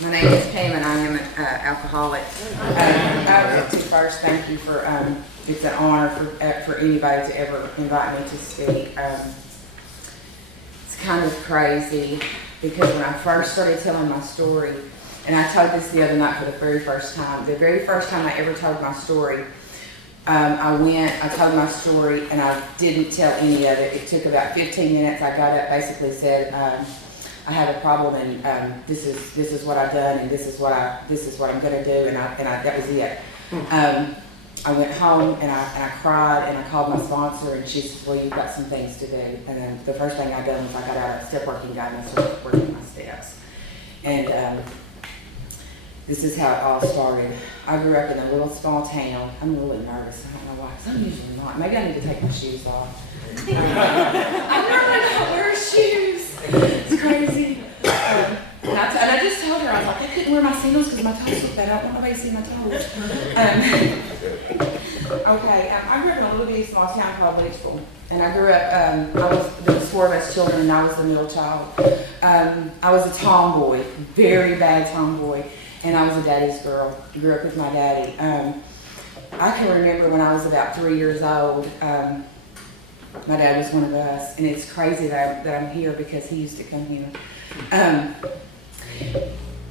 My name is Pam, and I am an alcoholic. I would like to first thank you for, it's an honor for anybody to ever invite me to speak. It's kind of crazy because when I first started telling my story, and I told this the other night for the very first time I ever told my story, I told my story, and I didn't tell any of it. It took about 15 minutes. I got up, basically said, I have a problem, and this is what I've done, and this is what I'm going to do, and that was it. I went home and I cried, and I called my sponsor, and she said, "Well, you've got some things to do." And then the first thing I done was I got out of step working guide and I started working my steps. And this is how it all started. I grew up in a little small town. I'm really nervous. I don't know why. 'Cause I'm usually not. Maybe I need to take my shoes off. I normally don't wear shoes. It's crazy. And I just told her, I was like, I couldn't wear my sandals because my toes look bad. I don't want nobody to see my toes. I grew up in a little bitty small town called Leachville. And I grew up, there was 4 of us children, and I was the middle child. I was a tomboy, very bad tomboy. And I was a daddy's girl. Grew up with my daddy. I can remember when I was about 3 years old, my dad was one of us, and it's crazy that I'm here because he used to come here.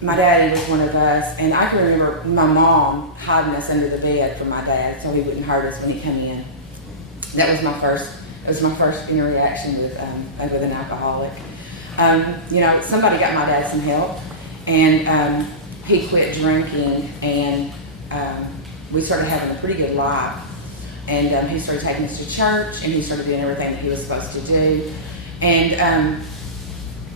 My daddy was one of us, and I can remember my mom hiding us under the bed from my dad so he wouldn't hurt us when he came in. That was my first interaction with an alcoholic. Somebody got my dad some help, and he quit drinking, and we started having a pretty good life. And he started taking us to church, and he started doing everything that he was supposed to do. And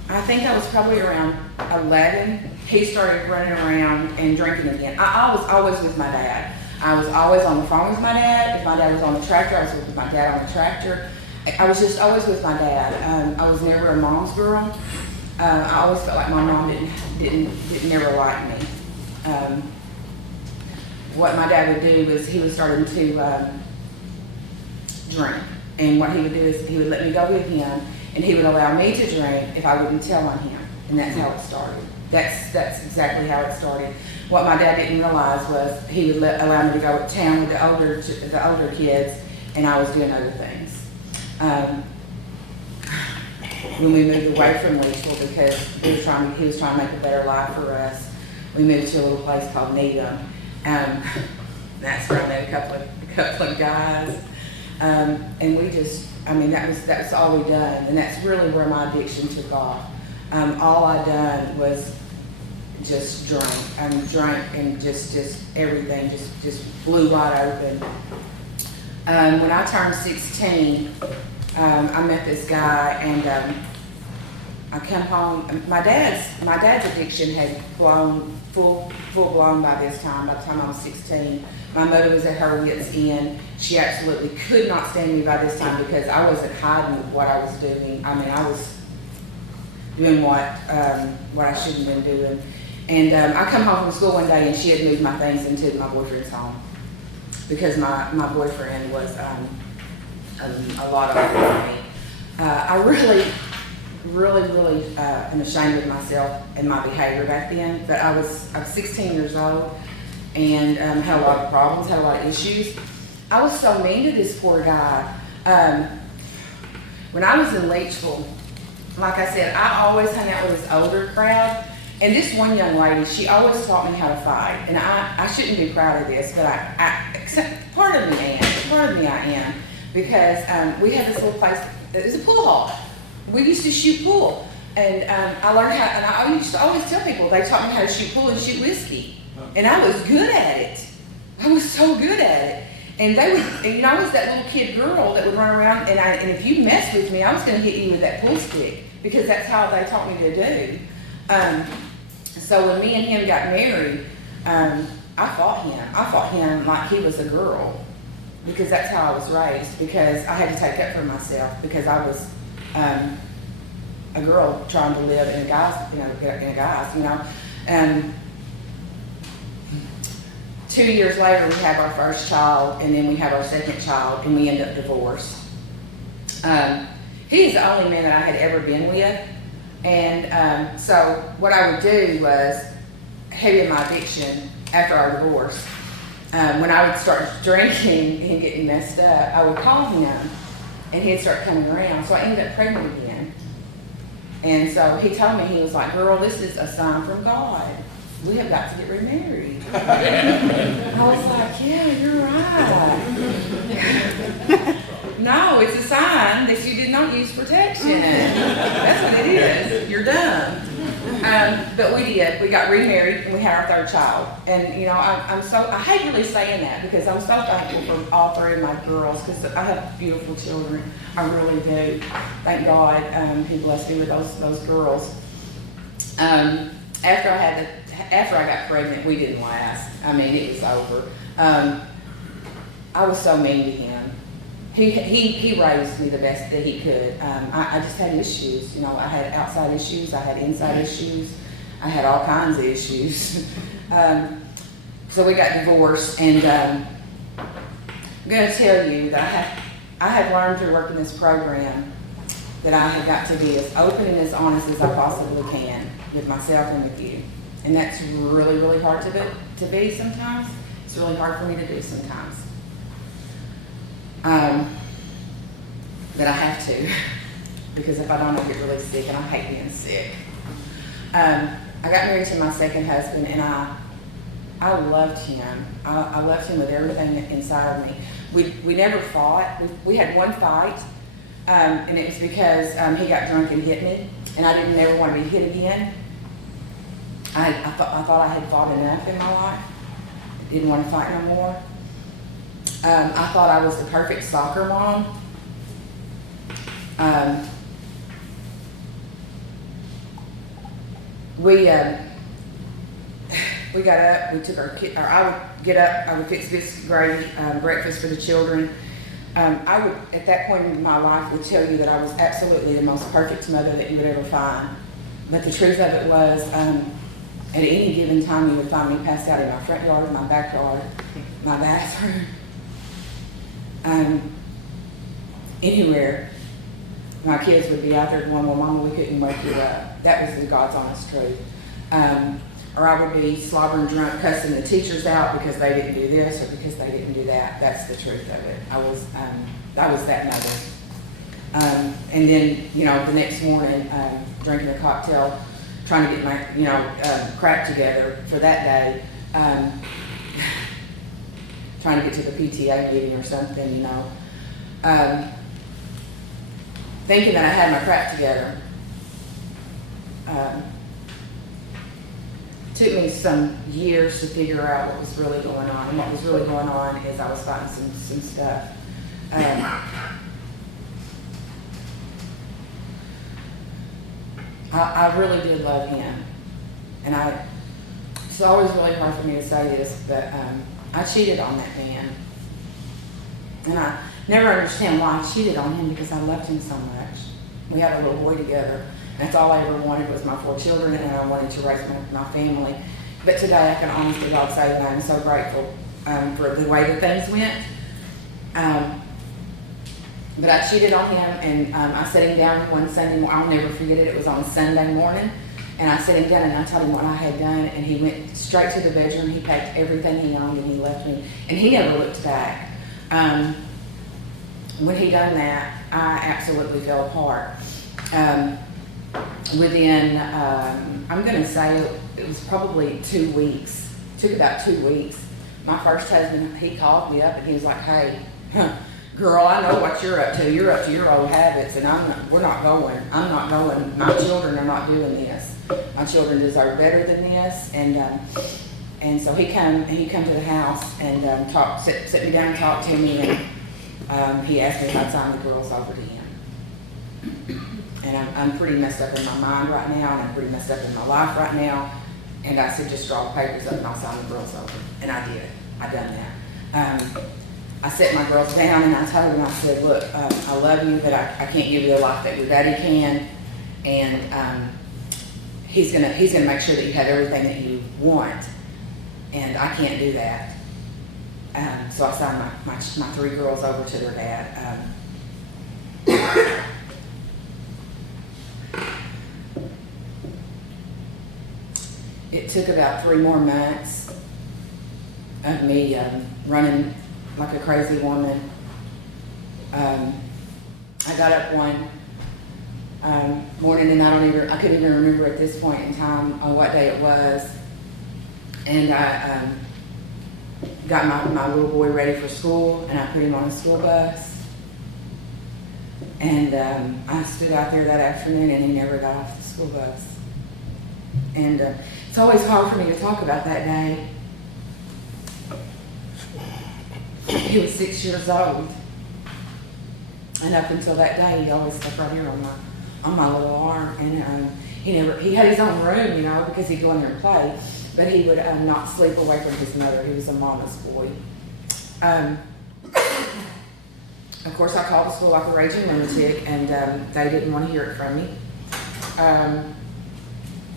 I think I was probably around 11. He started running around and drinking again. I was always with my dad. I was always on the phone with my dad. If my dad was on the tractor, I was with my dad on the tractor. I was just always with my dad. I was never a mom's girl. I always felt like my mom didn't never like me. What my dad would do was he was starting to drink, and what he would do is he would let me go with him, and he would allow me to drink if I wouldn't tell on him, and that's how it started. That's exactly how it started. What my dad didn't realize was he would allow me to go to town with the older kids, and I was doing other things. When we moved away from Leachville because he was trying to make a better life for us, we moved to a little place called Needham. That's where I met a couple of guys. And we just, that was all we done, and that's really where my addiction took off. All I done was just drink. Drank and just everything just blew wide open. When I turned 16, I met this guy, and I come home. My dad's addiction had blown full blown by this time. By the time I was 16, my mother was at her wit's end. She absolutely could not stand me by this time because I wasn't hiding what I was doing. I was doing what I shouldn't have been doing. And I come home from school one day, and she had moved my things into my boyfriend's home because my boyfriend was a lot of it for me. I really am ashamed of myself and my behavior back then, but I was 16 years old and had a lot of problems, had a lot of issues. I was so mean to this poor guy. When I was in Leachville, like I said, I always hung out with this older crowd, and this one young lady, she always taught me how to fight, and I shouldn't be proud of this, but part of me I am, because we had this little place, it was a pool hall. We used to shoot pool, and I learned how, and I used to always tell people, they taught me how to shoot pool and shoot whiskey, and I was good at it. I was so good at it. And they would, and I was that little kid girl that would run around, and if you messed with me, I was going to hit you with that pool stick, because that's how they taught me to do. So when me and him got married, I fought him like he was a girl, because that's how I was raised, because I had to take up for myself, because I was a girl trying to live in a guy's, 2 years later, we have our first child, and then we have our second child, and we end up divorced. He's the only man that I had ever been with, and so what I would do was, heavy in my addiction after our divorce. When I would start drinking and getting messed up, I would call him and he'd start coming around. So I ended up pregnant again. And so he told me, he was like, girl, this is a sign from God. We have got to get remarried. I was like, yeah, you're right. No, it's a sign that you did not use protection. That's what it is. You're done. But we did. We got remarried and we had our third child. And you know, I hate really saying that because I'm so thankful for all three of my girls because I have beautiful children. I really do. Thank God He blessed me with those girls. After I got pregnant, we didn't last. I mean, it was over. I was so mean to him. He raised me the best that he could. I just had issues. You know, I had outside issues. I had inside issues. I had all kinds of issues. So we got divorced, and I'm going to tell you that I have learned through working this program that I have got to be as open and as honest as I possibly can with myself and with you. And that's really, really hard to be sometimes. It's really hard for me to do sometimes. But I have to, because if I don't, I get really sick, and I hate being sick. I got married to my second husband, and I loved him. I loved him with everything inside of me. We never fought. We had one fight, and it was because he got drunk and hit me, and I didn't ever want to be hit again. I thought I had fought enough in my life. Didn't want to fight no more. I thought I was the perfect soccer mom. We got up, we took our kid, or I would get up, I would fix this great breakfast for the children. I would, at that point in my life, would tell you that I was absolutely the most perfect mother that you would ever find. But the truth of it was, at any given time, you would find me passed out in my front yard, my backyard, my bathroom, anywhere. My kids would be out there going, well, Mama, we couldn't wake you up. That was the God's honest truth. Or I would be slobbering drunk, cussing the teachers out because they didn't do this or because they didn't do that. That's the truth of it. I was that mother. And then, you know, the next morning, drinking a cocktail, trying to get my, you know, crap together for that day, trying to get to the PTA meeting or something, you know, thinking that I had my crap together. Took me some years to figure out what was really going on, and what was really going on is I was fighting some stuff. I really did love him, and it's always really hard for me to say this, but I cheated on that man, and I never understand why I cheated on him because I loved him so much. We had a little boy together. That's all I ever wanted was my 4 children, and I wanted to raise my family. But today I can honestly God say that I'm so grateful for the way that things went. But I cheated on him, and I sat him down one Sunday morning. I'll never forget it. It was on Sunday morning. And I sat him down and I told him what I had done, and he went straight to the bedroom. He packed everything he owned and he left me. And he never looked back. When he done that, I absolutely fell apart. Within, I'm going to say it was probably 2 weeks. It took about 2 weeks. My first husband, he called me up and he was like, hey, girl, I know what you're up to. You're up to your old habits, and we're not going. I'm not going. My children are not doing this. My children deserve better than this. And so he come to the house and sit me down and talked to me, and he asked me if I'd sign the girls over to him. And I'm pretty messed up in my mind right now, and I'm pretty messed up in my life right now. And I said, just draw the papers up and I'll sign the girls over. And I did. I done that. I set my girls down and I told them, I said, look, I love you, but I can't give you the life that your daddy can. And he's gonna make sure that you have everything that you want. And I can't do that. So I signed my 3 girls over to their dad. it took about 3 more months of me running like a crazy woman. I got up one morning, and I couldn't even remember at this point in time on what day it was. And I got my little boy ready for school, and I put him on a school bus. And I stood out there that afternoon, and he never got off the school bus. And it's always hard for me to talk about that day. He was 6 years old. And up until that day, he always slept right here on my little arm. And he had his own room, you know, because he'd go in there and play. But he would not sleep away from his mother. He was a mama's boy. Of course, I called the school like a raging lunatic, and they didn't want to hear it from me.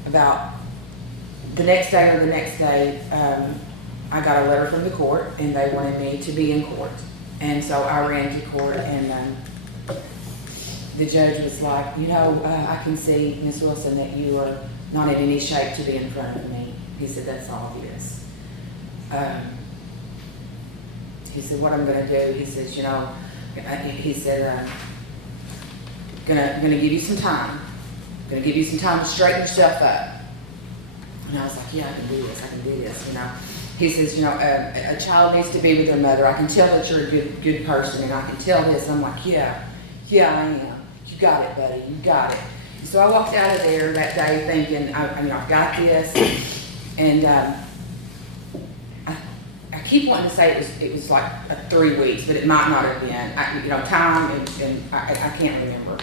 About the next day, I got a letter from the court, and they wanted me to be in court. And so I ran to court, and the judge was like, you know, I can see, Miss Wilson, that you are not in any shape to be in front of me. He said, that's obvious. He said, what I'm going to do, he says, you know, he said, gonna give you some time. Gonna give you some time to straighten yourself up. And I was like, yeah, I can do this, you know. He says, you know, a child needs to be with their mother. I can tell that you're a good person, and I can tell this. And I'm like, yeah, I am. You got it, buddy, you got it. And so I walked out of there that day thinking, I've got this. And I keep wanting to say it was like 3 weeks, but it might not have been. Time, and I can't remember.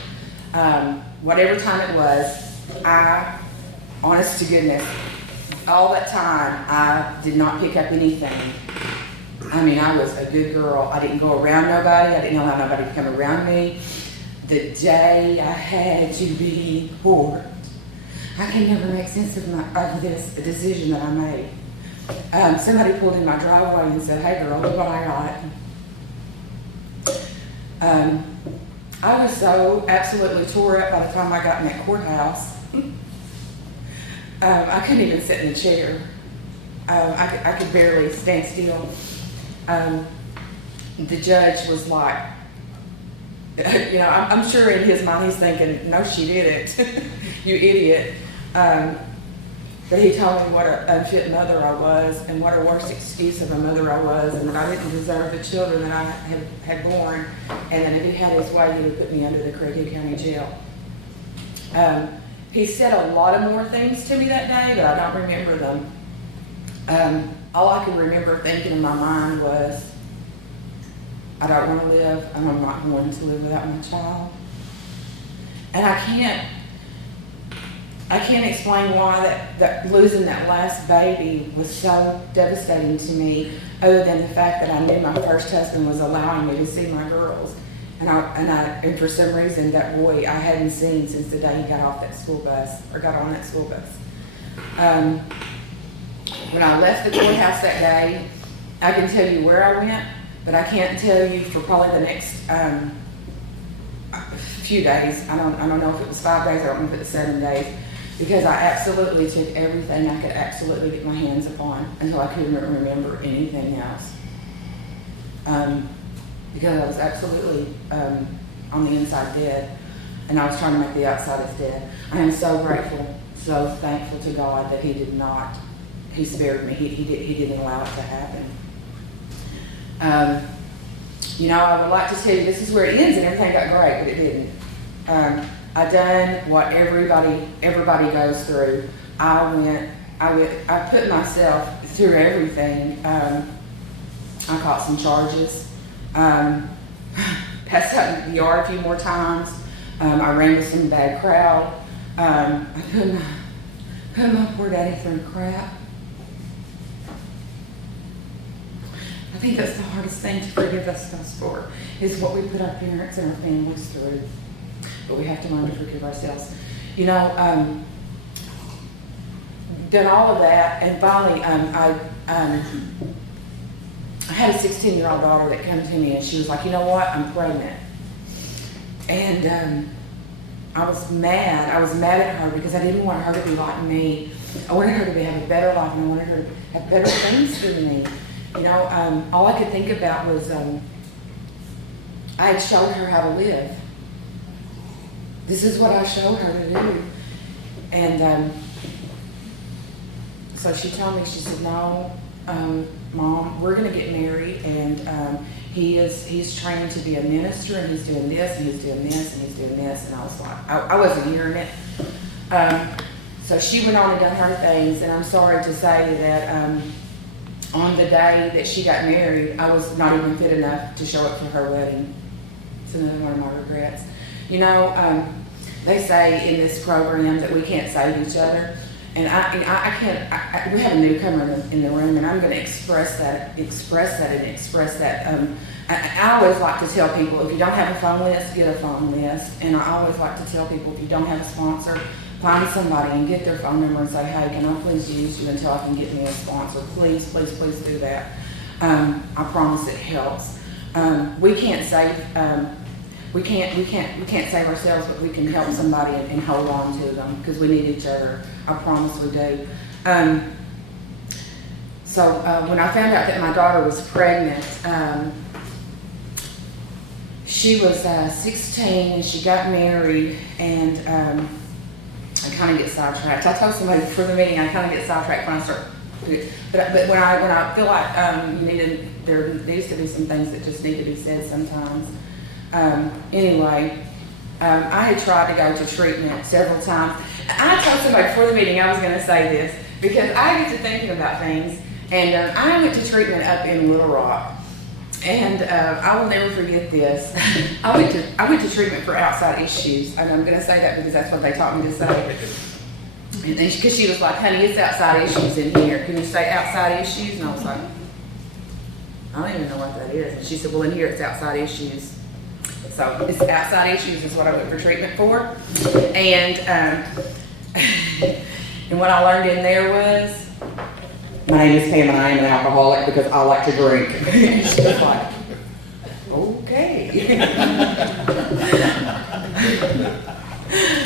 Whatever time it was, honest to goodness, all that time, I did not pick up anything. I mean, I was a good girl. I didn't go around nobody. I didn't allow nobody to come around me. The day I had to be in court, I can never make sense of this decision that I made. Somebody pulled in my driveway and said, hey girl, look what I got. I was so absolutely tore up by the time I got in that courthouse. I couldn't even sit in a chair. I could barely stand still. The judge was like, you know, I'm sure in his mind he's thinking, no, she didn't, you idiot. But he told me what an unfit mother I was, and what a worse excuse of a mother I was, and that I didn't deserve the children that I had born, and that if he had his way, he would put me under the Craig County Jail. He said a lot of more things to me that day, but I don't remember them. All I can remember thinking in my mind was, I don't want to live, and I'm not going to live without my child. And I can't explain why that losing that last baby was so devastating to me, other than the fact that I knew my first husband was allowing me to see my girls. And for some reason, that boy I hadn't seen since the day he got off that school bus, or got on that school bus. When I left the courthouse that day, I can tell you where I went, but I can't tell you for probably the next few days. I don't know if it was 5 days, I don't know if it was 7 days, because I absolutely took everything I could absolutely get my hands upon until I couldn't remember anything else. Because I was absolutely on the inside dead, and I was trying to make the outside as dead. I am so grateful, so thankful to God that He did not, He spared me. He didn't allow it to happen. You know, I would like to tell you this is where it ends, and everything got great, but it didn't. I done what everybody goes through. I put myself through everything. I caught some charges. Passed out in the yard a few more times. I ran with some bad crowd. I put my poor daddy through crap. I think that's the hardest thing to forgive ourselves for, is what we put our parents and our families through. But we have to learn to forgive ourselves. You know, done all of that, and finally, I had a 16-year-old daughter that came to me, and she was like, you know what, I'm pregnant. And I was mad. I was mad at her because I didn't want her to be like me. I wanted her to have a better life, and I wanted her to have better things for me. You know, all I could think about was I had showed her how to live. This is what I showed her to do. And so she told me, she said, no, Mom, we're going to get married, and he's training to be a minister, and he's doing this, and he's doing this, and he's doing this. And I was like, I wasn't hearing it. So she went on and done her things, and I'm sorry to say that on the day that she got married, I was not even fit enough to show up for her wedding. It's another one of my regrets. You know, they say in this program that we can't save each other, and I can't. We have a newcomer in the room, and I'm going to express that. I always like to tell people, if you don't have a phone list, get a phone list. And I always like to tell people, if you don't have a sponsor, find somebody and get their phone number and say, hey, can I please use you until I can get me a sponsor? Please, please, please do that. I promise it helps. We can't save. We can't save ourselves, but we can help somebody and hold on to them, because we need each other. I promise we do. So when I found out that my daughter was pregnant, she was 16 and she got married, and I kind of get sidetracked. I told somebody before the meeting I kind of get sidetracked when I start. But when I feel like there needs to be some things that just need to be said sometimes. Anyway, I had tried to go to treatment several times. I told somebody before the meeting I was going to say this, because I get to thinking about things, and I went to treatment up in Little Rock, and I will never forget this. I went to treatment for outside issues, and I'm going to say that because that's what they taught me to say. And because she was like, honey, it's outside issues in here. Can you say outside issues? And I was like, I don't even know what that is. And she said, well, in here it's outside issues. So it's outside issues is what I went for treatment for. And and what I learned in there was, my name is Pam and I am an alcoholic because I like to drink. She was like, okay.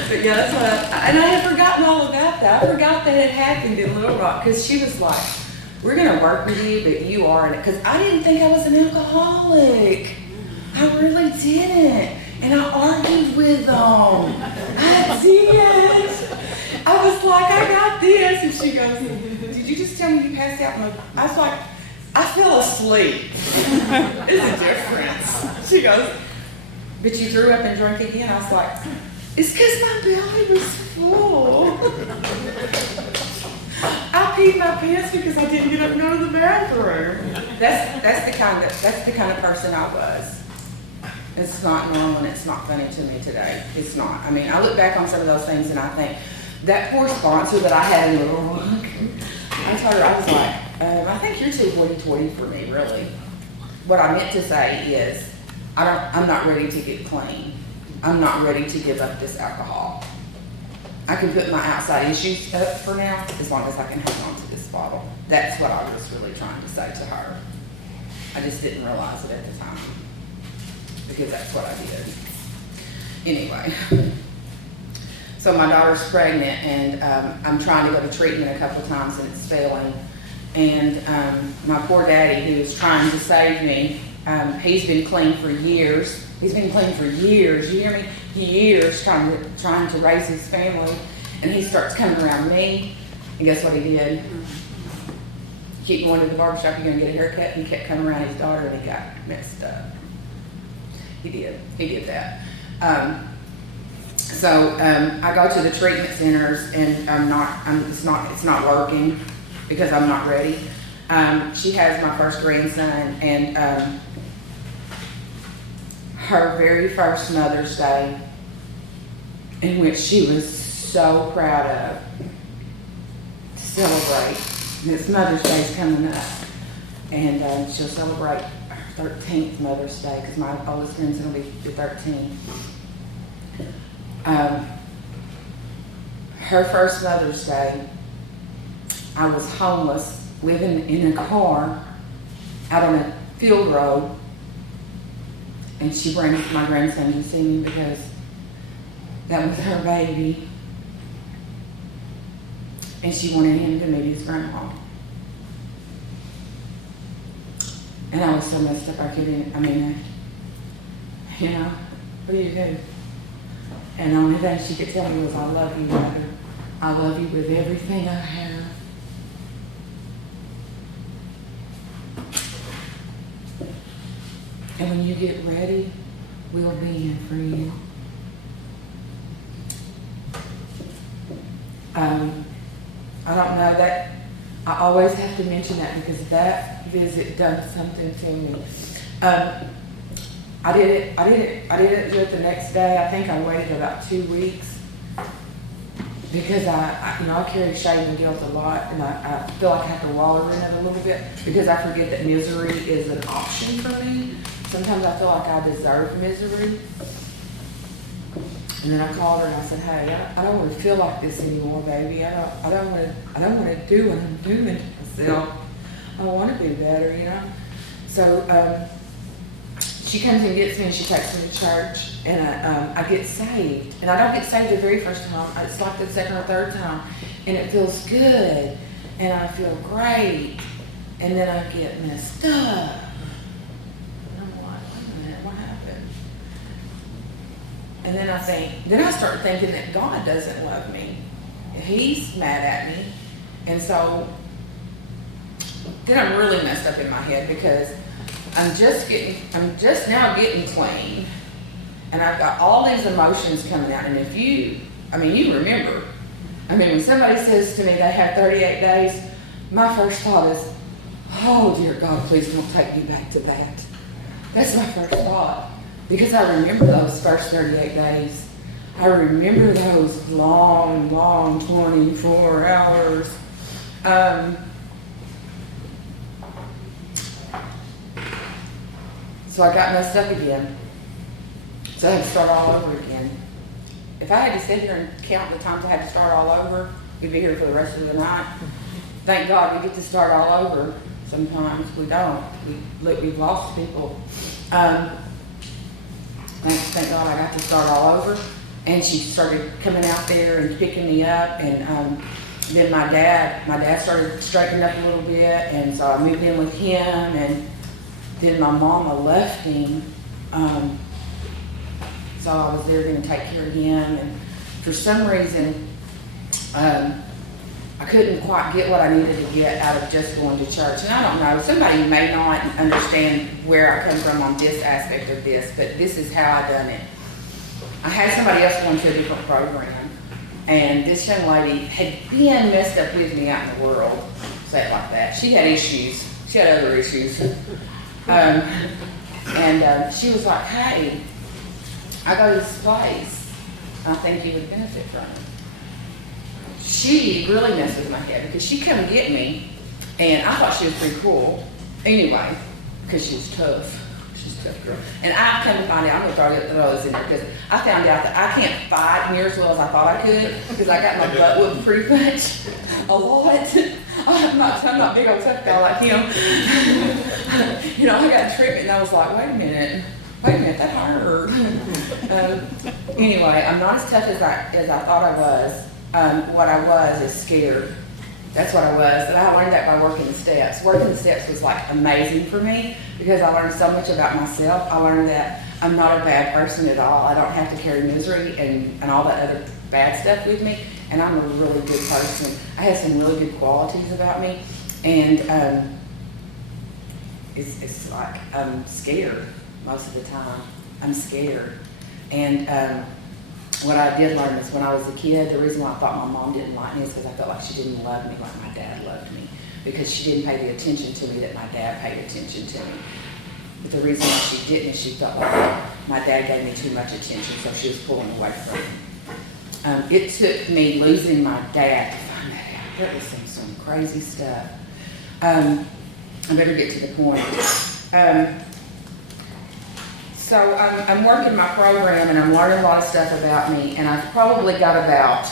But yeah, that's what and I had forgotten all about that. I forgot that it happened in Little Rock, because she was like, we're going to work with you, but you are, because I didn't think I was an alcoholic. I really didn't. And I argued with them. I did. I was like, I got this. And she goes, did you just tell me you passed out? I was like, I fell asleep. There's a difference. She goes, but you threw up and drank again? I was like, it's because my belly was full. I peed my pants because I didn't get up and go to the bathroom. That's the kind of person I was. It's not normal, and it's not funny to me today. It's not. I mean, I look back on some of those things and I think, that poor sponsor that I had in Little Rock, I told her, I was like, I think you're too hoity-toity for me, really. What I meant to say is, I'm not ready to get clean. I'm not ready to give up this alcohol. I can put my outside issues up for now, as long as I can hold on to this bottle. That's what I was really trying to say to her. I just didn't realize it at the time, because that's what I did. Anyway, so my daughter's pregnant, and I'm trying to go to treatment a couple of times, and it's failing. And my poor daddy, who is trying to save me, he's been clean for years. He's been clean for years, you hear me? Years trying to raise his family. And he starts coming around me, and guess what he did? Keep going to the barbershop, you're gonna get a haircut, and he kept coming around his daughter, and he got messed up. He did that. So I go to the treatment centers, and it's not working because I'm not ready. She has my first grandson, and her very first Mother's Day, in which she was so proud of, to celebrate. And it's Mother's Day's coming up, and she'll celebrate her 13th Mother's Day, because my oldest grandson will be 13. Her first Mother's Day, I was homeless, living in a car out on a field road, and she brings my grandson to see me because that was her baby. and she wanted him to meet his grandma. And I was so messed up, what do you do? And the only thing she could tell me was, I love you, Mother. I love you with everything I have. And when you get ready, we'll be in for you. I don't know that, I always have to mention that because that visit done something to me. I didn't do it the next day. I think I waited about 2 weeks because I carry shame and guilt a lot, and I feel like I have to wallow in it a little bit because I forget that misery is an option for me. Sometimes I feel like I deserve misery. And then I called her and I said, hey, I don't want to feel like this anymore, baby. I don't want to do what I'm doing to myself. I want to be better, So she comes and gets me and she takes me to church, and I get saved. And I don't get saved the very first time. It's like the second or third time. And it feels good. And I feel great. And then I get messed up. And then I start thinking that God doesn't love me. He's mad at me. And so then I'm really messed up in my head because I'm just now getting clean. And I've got all these emotions coming out. And you remember, when somebody says to me they have 38 days, my first thought is, oh dear God, please don't take me back to that. That's my first thought. Because I remember those first 38 days. I remember those long, 24 hours. So I got messed up again. So I had to start all over again. If I had to sit here and count the times I had to start all over, we'd be here for the rest of the night. Thank God we get to start all over. Sometimes we don't. We've lost people. Thank God I got to start all over. And she started coming out there and picking me up. And then my dad started straightening up a little bit. And so I moved in with him. And then my mama left him. So I was there going to take care of him. And for some reason, I couldn't quite get what I needed to get out of just going to church. And I don't know, somebody may not understand where I come from on this aspect of this, but this is how I done it. I had somebody else going to a different program, and this young lady had been messed up with me out in the world, say it like that. She had issues. She had other issues. And she was like, hey, I go to this place. I think you would benefit from it. She really messed with my head because she come get me, and I thought she was pretty cool. Anyway, because she was tough. She's a tough girl. And I come to find out, I'm going to throw this in there because I found out that I can't fight near as well as I thought I could because I got my butt whooped pretty much a lot. I'm not big old tough guy like him. I got treatment and I was like, wait a minute, that hurt. Anyway, I'm not as tough as I thought I was. What I was is scared. That's what I was. And I learned that by working the steps. Working the steps was like amazing for me because I learned so much about myself. I learned that I'm not a bad person at all. I don't have to carry misery and all that other bad stuff with me. And I'm a really good person. I have some really good qualities about me. And it's like I'm scared most of the time. I'm scared. And what I did learn is when I was a kid, the reason why I thought my mom didn't like me is because I felt like she didn't love me like my dad loved me. Because she didn't pay the attention to me that my dad paid attention to me. But the reason why she didn't is she felt like my dad gave me too much attention, so she was pulling away from me. It took me losing my dad to find that out. That was some crazy stuff. I better get to the point. So I'm working my program and I'm learning a lot of stuff about me, and I've probably got about,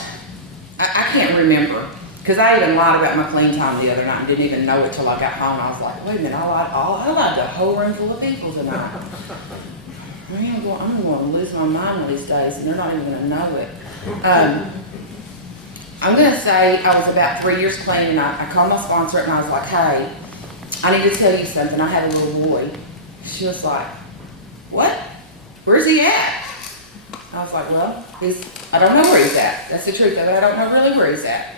I can't remember, because I even lied about my clean time the other night and didn't even know it till I got home. I was like, wait a minute, I lied to a whole room full of people tonight. I'm going to lose my mind one of these days, and they're not even going to know it. I'm gonna say I was about 3 years clean, and I called my sponsor and I was like, hey, I need to tell you something. I have a little boy. She was like, what? Where's he at? I was like, well, I don't know where he's at. That's the truth of it. I don't know really where he's at.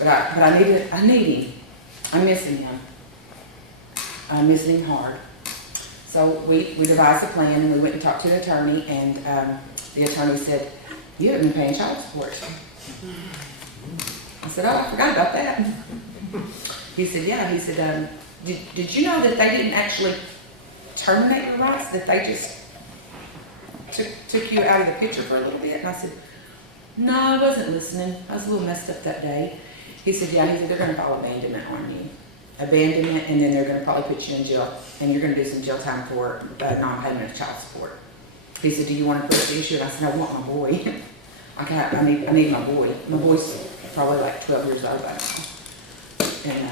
But I need him. I'm missing him. I'm missing him hard. So we devised a plan, and we went and talked to an attorney, and the attorney said, you haven't been paying child support. I said, oh, I forgot about that. He said, yeah. He said, did you know that they didn't actually terminate your rights, that they just took you out of the picture for a little bit? And I said, no, I wasn't listening. I was a little messed up that day. He said, yeah. He said, they're going to file abandonment on you. Abandonment, and then they're going to probably put you in jail, and you're going to do some jail time for non-payment of child support. He said, do you want to push the issue? And I said, I want my boy. I need my boy. My boy's probably like 12 years old by now. And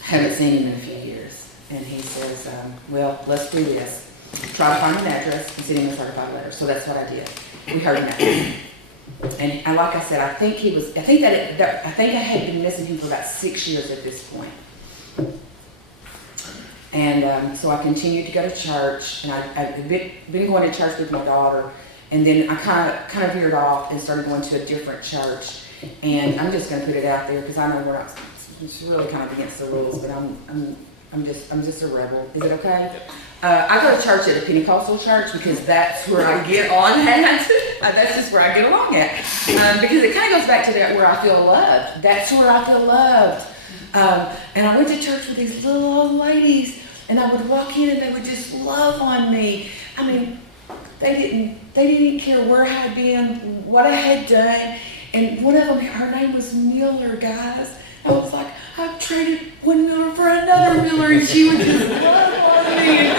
haven't seen him in a few years. And he says, well, let's do this. Try to find an address and send him a certified letter. So that's what I did. We heard him. And like I said, I think I had been missing him for about 6 years at this point. And so I continued to go to church, and I've been going to church with my daughter, and then I kind of veered off and started going to a different church. And I'm just going to put it out there because I know it's really kind of against the rules, but I'm just a rebel. Is it okay? I go to church at a Pentecostal church because that's where I get on at. That's just where I get along at. Because it kind of goes back to that where I feel loved. That's where I feel loved. And I went to church with these little old ladies, and I would walk in and they would just love on me. I mean, they didn't care where I had been, what I had done. And one of them, her name was Miller, guys. I was like, I've traded one Miller for another Miller, and she would just love on me.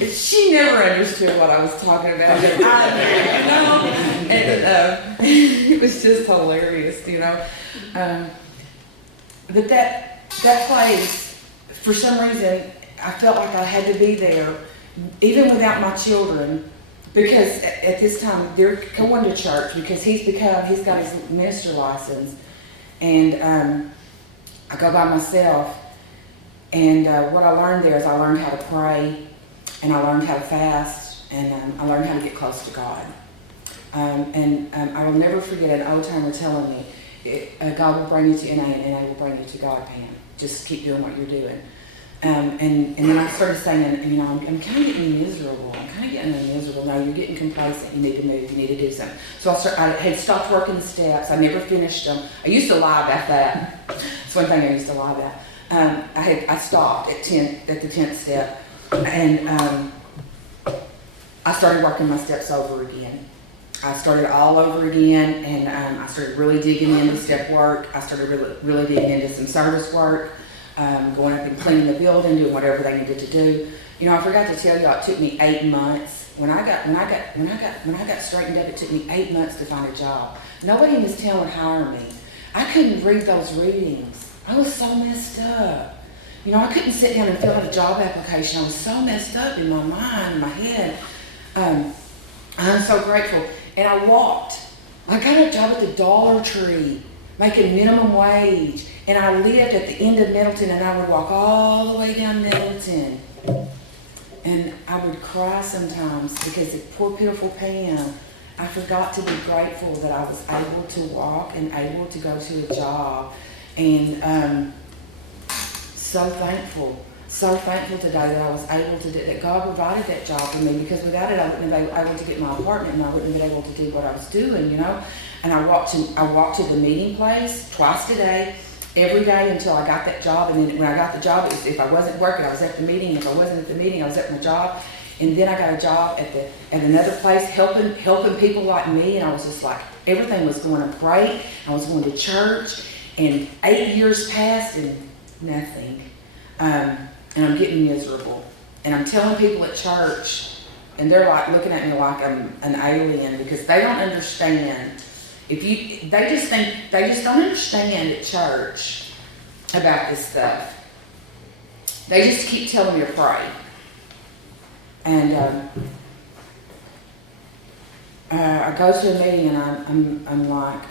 And she never understood what I was talking about. But I did, you know? And it was just hilarious, you know? But that place, for some reason, I felt like I had to be there, even without my children, because at this time they're going to church because he's got his minister license, and I go by myself. And what I learned there is I learned how to pray, and I learned how to fast, and I learned how to get close to God. I will never forget an old timer telling me, God will bring you to NA, and NA will bring you to God, Pam. Just keep doing what you're doing. And then I started saying, you know, I'm kind of getting miserable. No, you're getting complacent. You need to move. You need to do something. So I had stopped working the steps. I never finished them. I used to lie about that. It's one thing I used to lie about. I stopped at the 10th step, and I started working my steps over again. I started all over again, and I started really digging into step work. I started really digging into some service work, going up and cleaning the building, doing whatever they needed to do. You know, I forgot to tell y'all, it took me 8 months. When I got straightened up, it took me 8 months to find a job. Nobody in this town would hire me. I couldn't read those readings. I was so messed up. You know, I couldn't sit down and fill out a job application. I was so messed up in my mind, in my head. I'm so grateful. And I walked. I got a job at the Dollar Tree, making minimum wage. And I lived at the end of Middleton, and I would walk all the way down Middleton. And I would cry sometimes because of poor, pitiful Pam. I forgot to be grateful that I was able to walk and able to go to a job. And so thankful today that I was able to do that. God provided that job for me, because without it, I wouldn't have been able to get my apartment, and I wouldn't have been able to do what I was doing, you know. And I walked to the meeting place twice a day, every day until I got that job. And then when I got the job, it was, if I wasn't working, I was at the meeting. If I wasn't at the meeting, I was at my job. And then I got a job at another place helping people like me. And I was just like, everything was going great. I was going to church, and 8 years passed and nothing. And I'm getting miserable. And I'm telling people at church, and they're like looking at me like I'm an alien, because they don't understand. They just don't understand at church about this stuff. They just keep telling me to pray. And I go to a meeting and I'm like,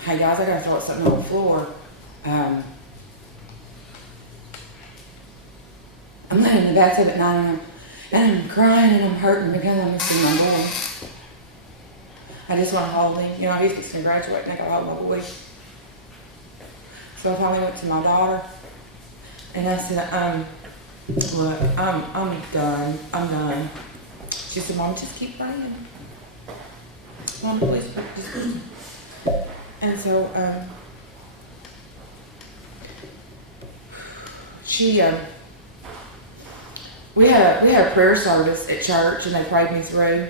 hey guys, I gotta throw something on the floor. I'm laying in the bathtub at night and I'm crying and I'm hurting because I'm missing my boy. I just want to hold him. You know, he's just gonna graduate and I gotta hold my boy. So I finally went to my daughter and I said, look, I'm done. I'm done. She said, Mom, just keep praying. Mom, please pray. Just pray. And so we had a prayer service at church and they prayed me through.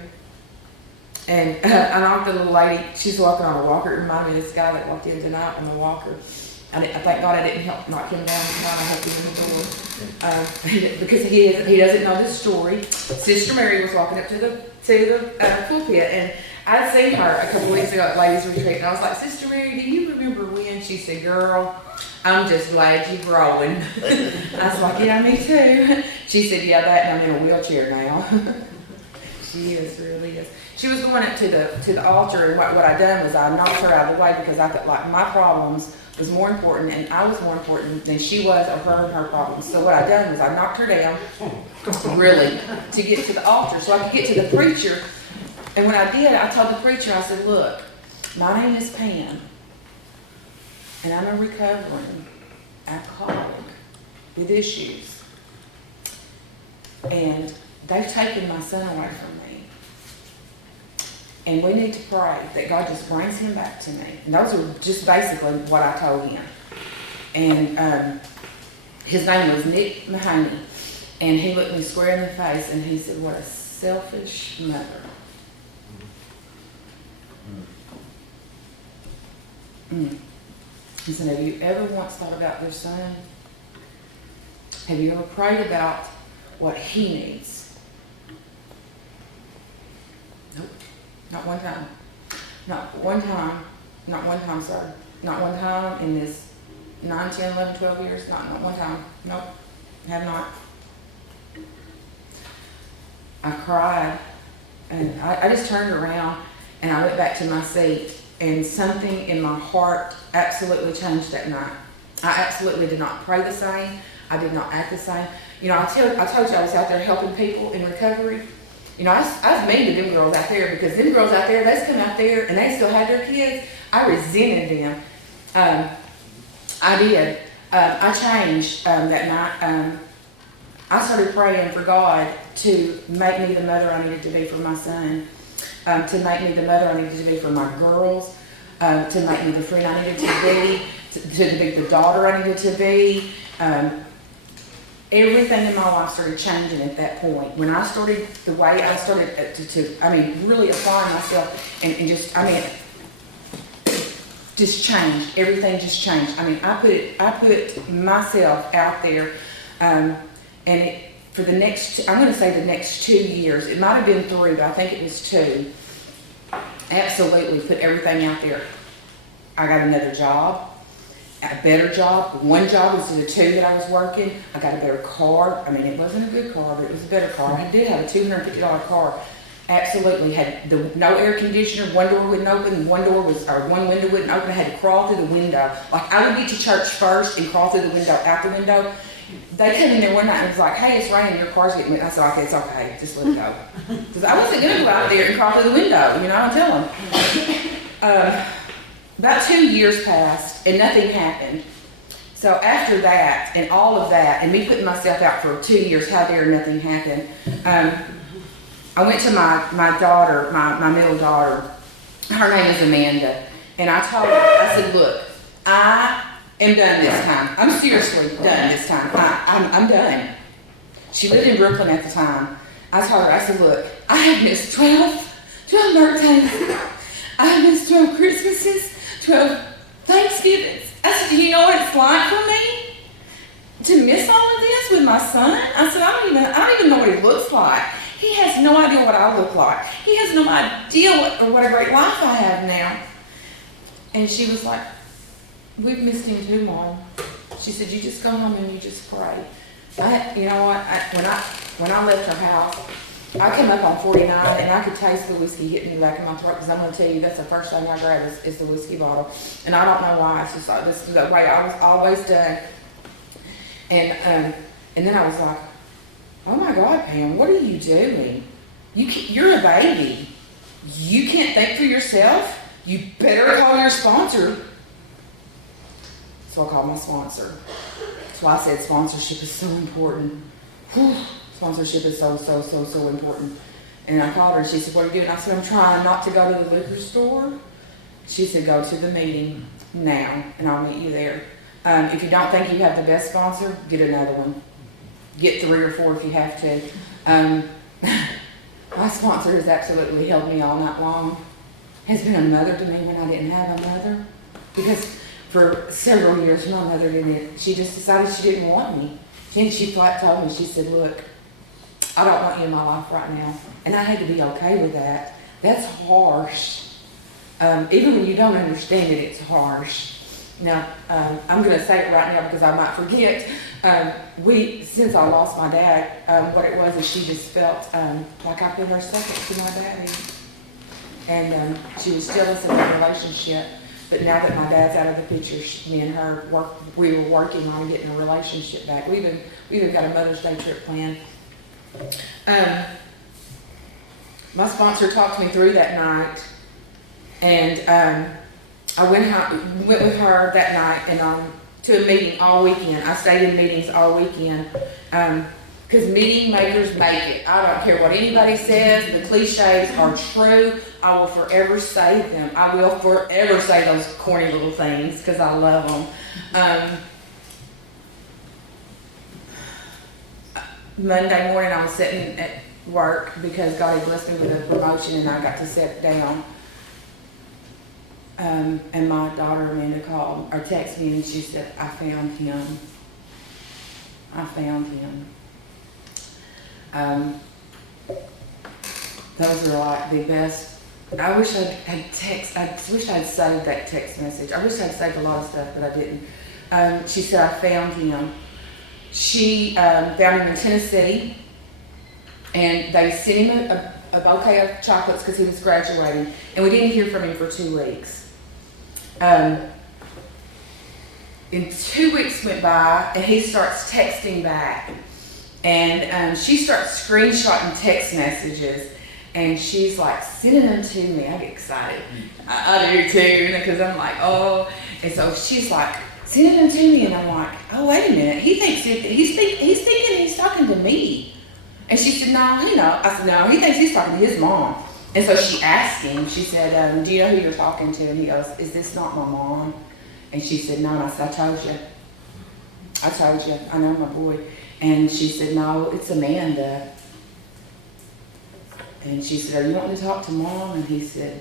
And I knocked a little lady, she's walking on a walker. It reminded me of this guy that walked in tonight on a walker. I thank God I didn't help knock him down and trying to help him in the door. Because he doesn't know this story. Sister Mary was walking up to the pulpit and I'd seen her a couple weeks ago at Ladies Retreat and I was like, Sister Mary, do you remember when? She said, girl, I'm just glad you're growing. I was like, yeah, me too. She said, yeah, that and I'm in a wheelchair now. She is, really is. She was going up to the altar and what I done was I knocked her out of the way because I felt like my problems was more important and I was more important than she was or her and her problems. So what I done was I knocked her down, really, to get to the altar so I could get to the preacher. And when I did, I told the preacher, I said, look, my name is Pam and I'm a recovering alcoholic with issues. And they've taken my son away from me. And we need to pray that God just brings him back to me. And those are just basically what I told him. And his name was Nick Mahoney. And he looked me square in the face and he said, what a selfish mother. He said, have you ever once thought about their son? Have you ever prayed about what he needs? Nope. Not one time. Not one time. Not one time, sir. Not one time in this 9, 10, 11, 12 years. Not one time. Nope. Have not. I cried and I just turned around and I went back to my seat and something in my heart absolutely changed that night. I absolutely did not pray the same. I did not act the same. You know, I told you I was out there helping people in recovery. You know, I was mean to them girls out there because them girls out there, they just come out there and they still had their kids. I resented them. I did. I changed that night. I started praying for God to make me the mother I needed to be for my son, to make me the mother I needed to be for my girls, to make me the friend I needed to be, to be the daughter I needed to be. Everything in my life started changing at that point. When I started, the way I started to really apply myself and just changed. Everything just changed. I mean, I put myself out there, and for the next, I'm going to say the next 2 years, it might have been 3, but I think it was 2, absolutely put everything out there. I got another job. A better job. One job was the 2 that I was working. I got a better car. I mean, it wasn't a good car, but it was a better car. I did have a $250 car. Absolutely had no air conditioner. One door wouldn't open. One window wouldn't open. I had to crawl through the window. Like I would get to church first and crawl through the window, out the window. They came in there one night and was like, "Hey, it's raining. Your car's getting wet." I said, "Okay, it's okay. Just let it go." Because I wasn't gonna go out there and crawl through the window. You know, I tell them. About 2 years passed and nothing happened. So after that and all of that and me putting myself out for 2 years, how dare nothing happened. I went to my daughter, my middle daughter. Her name is Amanda. And I told her, I said, look, I am done this time. I'm seriously done this time. I'm done. She lived in Brooklyn at the time. I told her, I said, look, I have missed 12 birthdays. I have missed 12 Christmases. 12 Thanksgivings. I said, do you know what it's like for me to miss all of this with my son? I said, I don't even know what he looks like. He has no idea what I look like. He has no idea what a great life I have now. And she was like, we've missed him too, Mom. She said, you just go home and you just pray. You know what? When I left her house, I came up on 49 and I could taste the whiskey hitting the back of my throat, because I'm going to tell you, that's the first thing I grab is the whiskey bottle. And I don't know why, it's just like, this is the way I was always done. And then I was like, oh my God, Pam, what are you doing? You're a baby. You can't think for yourself? You better call your sponsor. So I called my sponsor. So I said, sponsorship is so important. Whew. Sponsorship is so important. And I called her and she said, what are you doing? I said, I'm trying not to go to the liquor store. She said, go to the meeting now and I'll meet you there. If you don't think you have the best sponsor, get another one. Get 3 or 4 if you have to. My sponsor has absolutely held me all night long. Has been a mother to me when I didn't have a mother. Because for several years, my mother didn't. She just decided she didn't want me. She flat told me, she said, look, I don't want you in my life right now. And I had to be okay with that. That's harsh. Even when you don't understand it, it's harsh. Now, I'm going to say it right now because I might forget. Since I lost my dad, what it was is she just felt like I've been her second to my daddy. And she was jealous of our relationship. But now that my dad's out of the picture, me and her we were working on getting a relationship back. We even got a Mother's Day trip planned. My sponsor talked me through that night, and I went with her that night and to a meeting all weekend. I stayed in meetings all weekend because meeting makers make it. I don't care what anybody says. The cliches are true. I will forever say them. I will forever say those corny little things because I love them. Monday morning I was sitting at work because God had blessed me with a promotion and I got to sit down. And my daughter Amanda called or texted me and she said, I found him. Those are like the best. I wish I'd saved that text message. I wish I'd saved a lot of stuff, but I didn't. She said, I found him. She found him in Tennessee, and they sent him a bouquet of chocolates because he was graduating, and we didn't hear from him for 2 weeks. And 2 weeks went by, and he starts texting back, and she starts screenshotting text messages, and she's like sending them to me. I get excited. I do too, because I'm like, oh. And so she's like sending them to me, and I'm like, oh, wait a minute. He thinks he's thinking he's talking to me. And she said, no, I said, no, he thinks he's talking to his mom. And so she asked him, she said, do you know who you're talking to? And he goes, is this not my mom? And she said, no. And I said, I told you, I know my boy. And she said, no, it's Amanda. And she said, are you wanting to talk to Mom? And he said,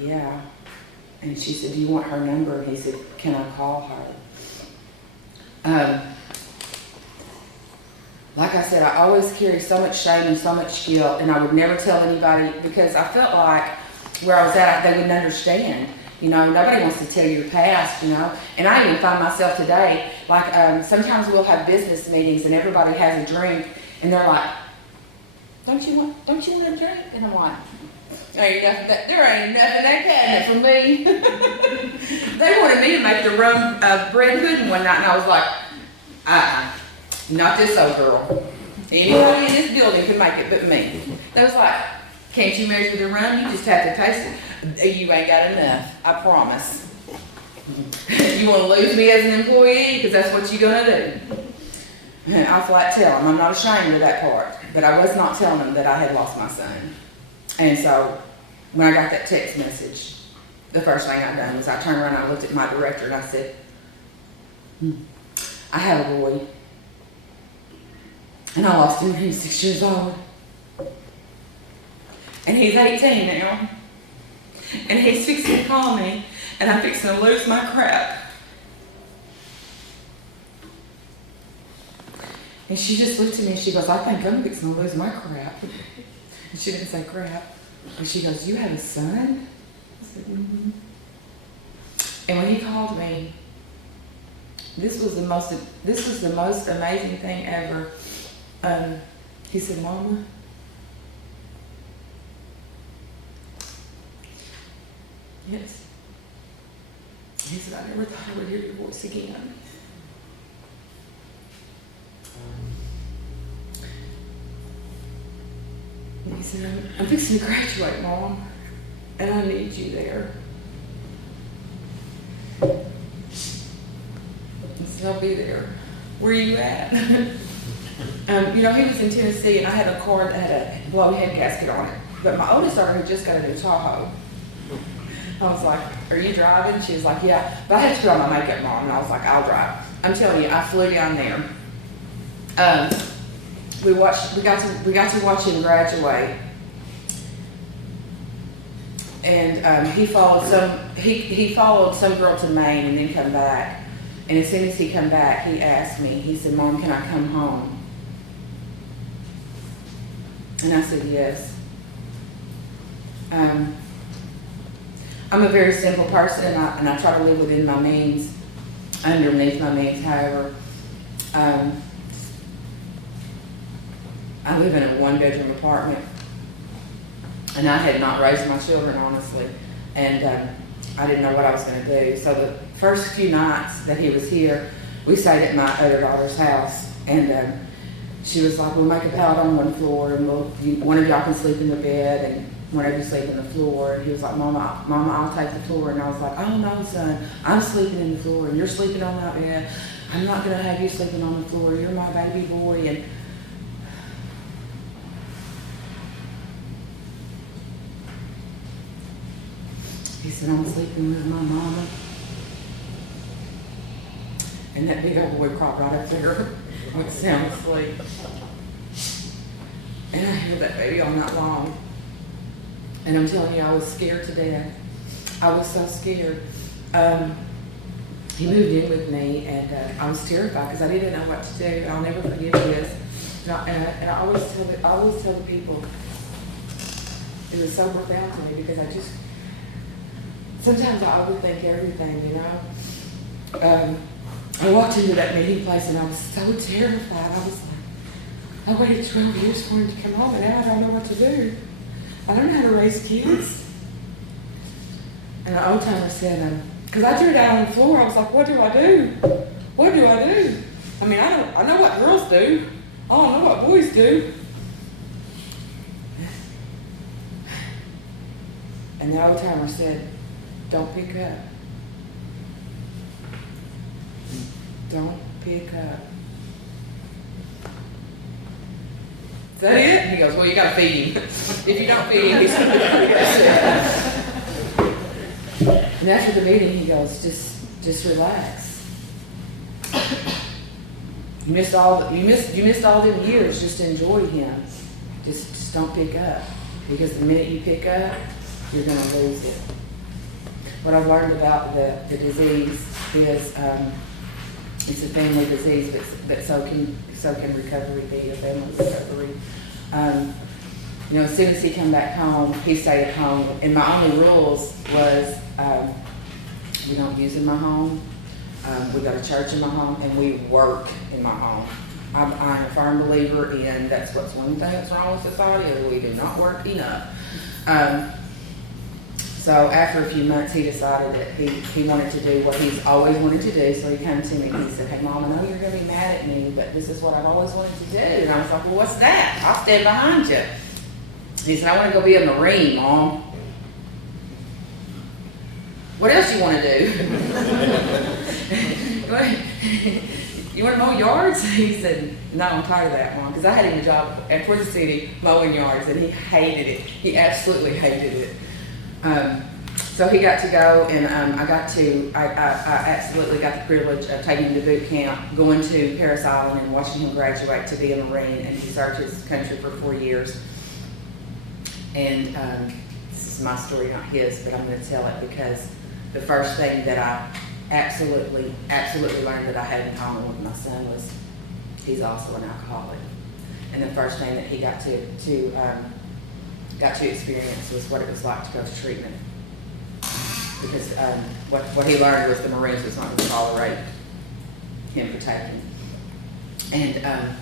yeah. And she said, do you want her number? And he said, can I call her? Like I said, I always carry so much shame and so much guilt, and I would never tell anybody because I felt like where I was at, they wouldn't understand. Nobody wants to tell your past, And I even find myself today, like sometimes we'll have business meetings and everybody has a drink, and they're like, don't you want a drink? And I'm like, there ain't enough in that cabinet for me. They wanted me to make the rum bread pudding one night, and I was like, not this old girl. Anybody in this building can make it but me. They was like, can't you measure the rum? You just have to taste it. You ain't got enough, I promise. You want to lose me as an employee? Because that's what you're going to do. I flat tell them. I'm not ashamed of that part. But I was not telling them that I had lost my son. And so when I got that text message, the first thing I done was I turned around and I looked at my director and I said, I have a boy. And I lost him when he was 6 years old. And he's 18 now. And he's fixing to call me. And I'm fixing to lose my crap. And she just looked at me and she goes, I think I'm fixing to lose my crap. And she didn't say crap. And she goes, you have a son? I said, mm-hmm. And when he called me, this was the most amazing thing ever. He said, Mama, Yes. He said, I never thought I would hear your voice again. And he said, I'm fixing to graduate, Mom, and I need you there. I said, I'll be there. Where are you at? He was in Tennessee, and I had a car that had a blow head gasket on it. But my oldest daughter had just got a new Tahoe. I was like, are you driving? She was like, yeah. But I had to put on my makeup, Mom, and I was like, I'll drive. I'm telling you, I flew down there. We got to watch him graduate. And he followed some girl to Maine and then come back. And as soon as he come back, he asked me, he said, Mom, can I come home? And I said, yes. I'm a very simple person, and I try to live within my means, underneath my means, however. I live in a one-bedroom apartment, and I had not raised my children, honestly, and I didn't know what I was going to do. So the first few nights that he was here, we stayed at my other daughter's house, and she was like, we'll make a pallet on one floor, and one of y'all can sleep in the bed, and one of you sleep in the floor. And he was like, Mama, I'll take the floor. And I was like, oh no, son, I'm sleeping in the floor, and you're sleeping on that bed. I'm not going to have you sleeping on the floor. You're my baby boy. And he said, I'm sleeping with my mama. And that big old boy crawled right up there, went sound asleep. And I held that baby all night long. And I'm telling you, I was scared to death. I was so scared. He moved in with me, and I was terrified because I didn't know what to do. I'll never forget this. And I always tell the people, it was so profound to me because sometimes I overthink everything, I walked into that meeting place and I was so terrified. I was like, I waited 12 years for him to come home, and now I don't know what to do. I don't know how to raise kids. And the old timer said, because I threw it out on the floor, I was like, what do I do? What do I do? I mean, I know what girls do. I don't know what boys do. And the old timer said, don't pick up. Don't pick up. Is that it? He goes, well, you got to feed him. If you don't feed him, he's going to be aggressive. And after the meeting, he goes, just relax. You missed all them years. Just enjoy him. Just don't pick up, because the minute you pick up, you're going to lose it. What I've learned about the disease is it's a family disease, but so can recovery be a family recovery. As soon as he come back home, he stayed at home, and my only rules was we don't use in my home, we go to church in my home, and we work in my home. I'm a firm believer in that's what's one thing that's wrong with society, is we do not work enough. So after a few months, he decided that he wanted to do what he's always wanted to do. So he came to me and he said, hey, Mom, I know you're going to be mad at me, but this is what I've always wanted to do. And I was like, well, what's that? I'll stand behind you. He said, I want to go be a Marine, Mom. What else you want to do? You want to mow yards? He said, no, I'm tired of that, Mom. Because I had him a job for the city mowing yards, and he hated it. He absolutely hated it. So he got to go, and I absolutely got the privilege of taking him to boot camp, going to Parris Island and watching him graduate to be a Marine, and he served his country for 4 years. And this is my story, not his, but I'm going to tell it because the first thing that I absolutely learned that I had in common with my son was he's also an alcoholic. And the first thing that he got to experience was what it was like to go to treatment. Because what he learned was the Marines was not going to tolerate him partaking. And I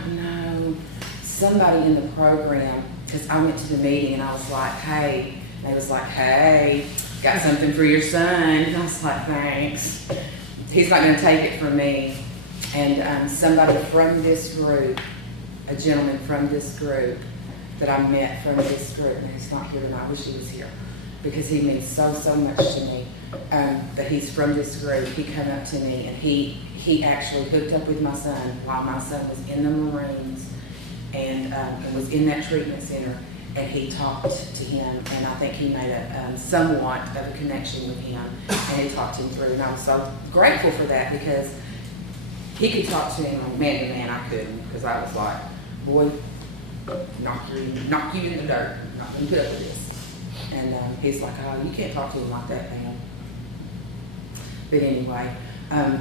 don't know, somebody in the program, because I went to the meeting and I was like, hey, and they was like, hey, got something for your son. And I was like, thanks. He's not going to take it from me. And somebody from this group, a gentleman from this group that I met from this group, and he's not here tonight, I wish he was here, because he means so much to me, but he's from this group. He came up to me and he actually hooked up with my son while my son was in the Marines and was in that treatment center, and he talked to him, and I think he made a somewhat of a connection with him, and he talked him through, and I was so grateful for that, because he could talk to him like man to man. I couldn't, because I was like, boy, knock you in the dirt. I'm not going to put up with this. And he's like, oh, you can't talk to him like that, man. But anyway,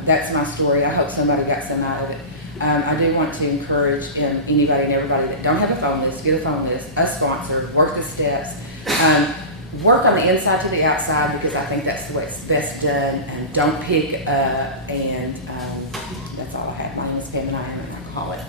that's my story. I hope somebody got some out of it. I do want to encourage anybody and everybody that don't have a phone list, get a phone list, a sponsor, work the steps. Work on the inside to the outside, because I think that's the way it's best done. And don't pick and that's all I have. My name is Pam and I am an alcoholic.